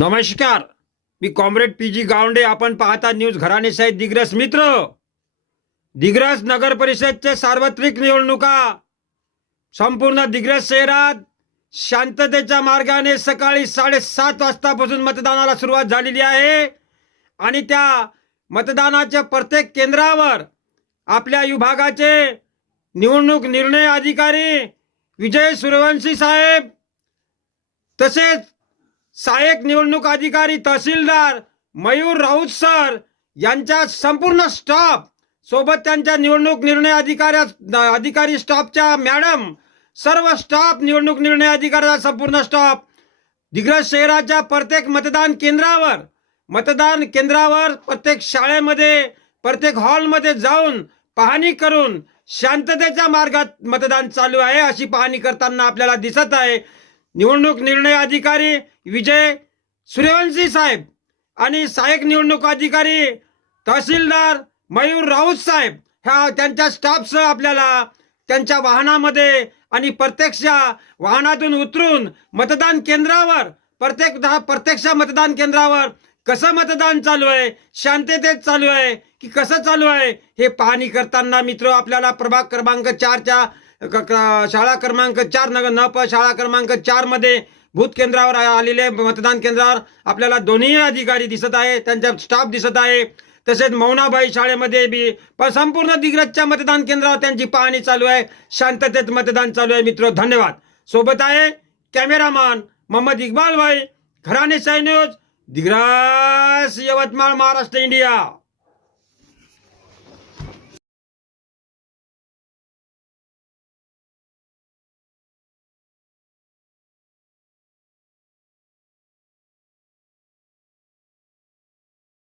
नमस्कार, मी comrade PG. Gawande. आपण पाहता न्यूज घराणेशाही दिग्रस. मित्र, दिग्रस नगर परिषदचे सार्वत्रिक निवडणुका संपूर्ण दिग्रस शहरात शांततेच्या मार्गाने सकाळी 7:30 वाजतापासून मतदानाला सुरुवात झालेली आहे आणि त्या मतदानाच्या प्रत्येक केंद्रावर आपल्या विभागाचे निवडणूक निर्णय अधिकारी विजय सूर्यवंशी साहेब, तसेच सहाय्यक निवडणूक अधिकारी तहसीलदार मयूर राऊत सर यांचा संपूर्ण स्टाफ सोबत त्यांच्या निवडणूक निर्णय अधिकारी स्टाफच्या मॅडम, सर्व स्टाफ, निवडणूक निर्णय अधिकाऱ्याचा संपूर्ण स्टाफ दिग्रस शहराच्या प्रत्येक मतदान केंद्रावर प्रत्येक शाळेमध्ये, प्रत्येक हॉलमध्ये जाऊन पाहणी करून शांततेच्या मार्गात मतदान चालू आहे अशी पाहणी करताना आपल्याला दिसत आहे. निवडणूक निर्णय अधिकारी विजय सूर्यवंशी साहेब आणि सहाय्यक निवडणूक अधिकारी तहसीलदार मयूर राऊत साहेब ह्या त्यांच्या स्टाफसह आपल्याला त्यांच्या वाहनामध्ये आणि प्रत्यक्ष वाहनातून उतरून मतदान केंद्रावर प्रत्यक्ष मतदान केंद्रावर कसं मतदान चालू आहे, शांततेत चालू आहे की कसं चालू आहे हे पाहणी करताना मित्र आपल्याला प्रभाग क्रमांक 4च्या शाळा क्रमांक 4 नप शाळा क्रमांक 4 मध्ये बूथ केंद्रावर आलेले मतदान केंद्रावर आपल्याला दोन्ही अधिकारी दिसत आहे, त्यांचा स्टाफ दिसत आहे. तसेच मौनाबाई शाळेमध्ये बी संपूर्ण दिग्रसच्या मतदान केंद्रावर त्यांची पाहणी चालू आहे, शांततेत मतदान चालू आहे. मित्र, धन्यवाद. सोबत आहे कॅमेरामॅन मोहम्मद इक्बाल भाई, घराणेशाही न्यूज, दिग्रस, यवतमाळ, महाराष्ट्र, इंडिया.